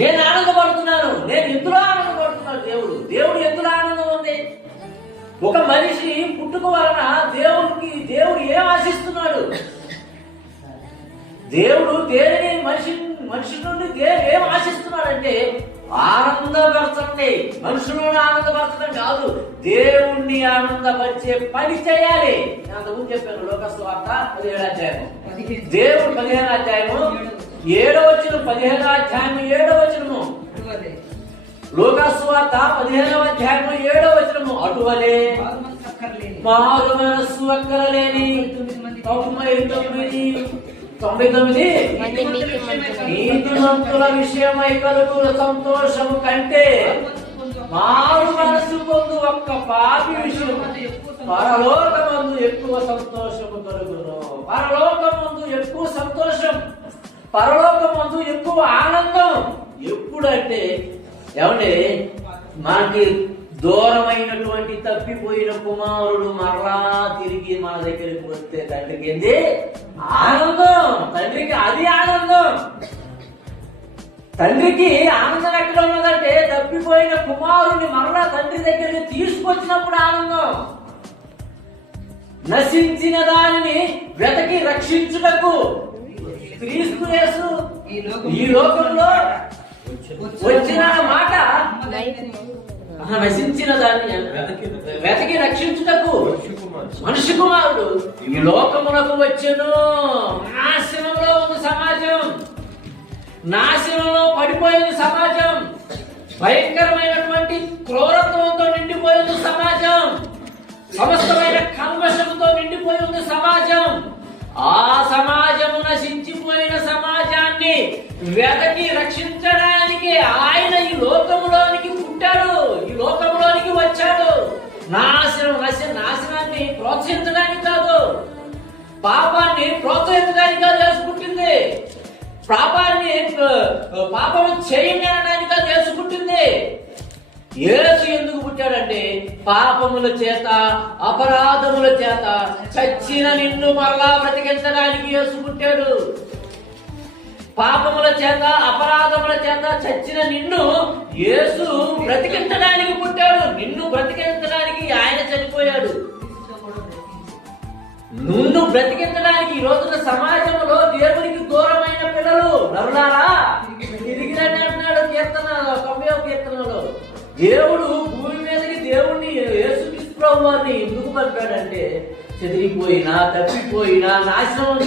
నేను ఆనందపడుతున్నాను, నేను ఎందులో ఆనందపడుతున్నాను. దేవుడు ఎందులో ఆనందం ఉంది? ఒక మనిషి పుట్టుక వలన దేవుడు ఏం ఆశిస్తున్నాడు? దేవుడు దేనిని మనిషి నుండి దేవుడు ఏం ఆశిస్తున్నాడంటే ఆనందపరచండి. మనుషులను ఆనందపరచడం కాదు, దేవుణ్ణి ఆనందపరిచే పని చేయాలి. నేను అంతకుముందు చెప్పాను లోకసువార్త 17వ అధ్యాయం, దేవుడు 15వ అధ్యాయము 7వ వచనం, 15వ అధ్యాయము 7వ వచనము. లోకసువార్త 15వ అధ్యాయము 7వ వచనము. అటువలే మారు మనస్సు అక్కరలేని 99 నీతిమంతుల విషయమై కలుగు సంతోషము కంటే మారు మనసు పొందు ఒక్క పాపి విషయం పరలోకమందు ఎక్కువ సంతోషము కలుగును. పరలోకమందు ఎక్కువ సంతోషం, పరలోకమందు ఎక్కువ ఆనందం ఎప్పుడంటే ఏమంటే మనకి దూరమైనటువంటి తప్పిపోయిన కుమారుడు మరలా తిరిగి మన దగ్గరికి వస్తే తండ్రికి ఏంది ఆనందం. తండ్రికి అది ఆనందం. తండ్రికి ఆనందం ఎక్కడ ఉన్నదంటే తప్పిపోయిన కుమారుడిని మరలా తండ్రి దగ్గరికి తీసుకొచ్చినప్పుడు ఆనందం. నశించిన దానిని వెతకి రక్షించుటకు క్రీస్తు యేసు ఈ లోకంలో వచ్చిన మాట నశించిన దాన్ని వెతకి రక్షించుటకు మనిషి కుమారుడు ఈ లోకమునకు వచ్చెను. నాశనంలో ఉన్న సమాజం, నాశనంలో పడిపోయిన సమాజం, భయంకరమైనటువంటి క్రూరత్వంతో నిండిపోయిన సమాజం, సమస్తమైన కల్మషంతో నిండిపోయి ఉంది సమాజం. ఆ సమాజము నశించిపోయిన సమాజాన్ని వెతకి రక్షించడానికి ఆయన ఈ లోకములోనికి పుట్టాడు, ఈ లోకములోనికి వచ్చాడు. నాశనాన్ని ప్రోత్సహించడానికి కాదు, పాపాన్ని ప్రోత్సహించడానికి కాదు యేసు పుట్టింది. పాపం చేయండి అనడానికి కాదు యేసు పుట్టింది. యేసు ఎందుకు పుట్టాడంటే పాపముల చేత అపరాధముల చేత చచ్చిన నిన్ను మరలా బ్రతికించడానికి యేసు పుట్టాడు. పాపముల చేత అపరాధముల చేత చచ్చిన నిన్ను యేసు బ్రతికించడానికి పుట్టాడు. నిన్ను బ్రతికించడానికి ఆయన చనిపోయాడు. నిన్ను బ్రతికించడానికి ఈ రోజున సమాజంలో దేవునికి దూరమైన పిల్లలు నరులారా తిరిగి రండి అంటున్నాడు కీర్తన 90వ కీర్తనలో. దేవుడు భూమి మీదకి దేవుణ్ణి యేసుక్రీస్తు ప్రభువారిని ఎందుకు పంపాడంటే చెదిరిపోయినా తప్పిపోయినా నాశనం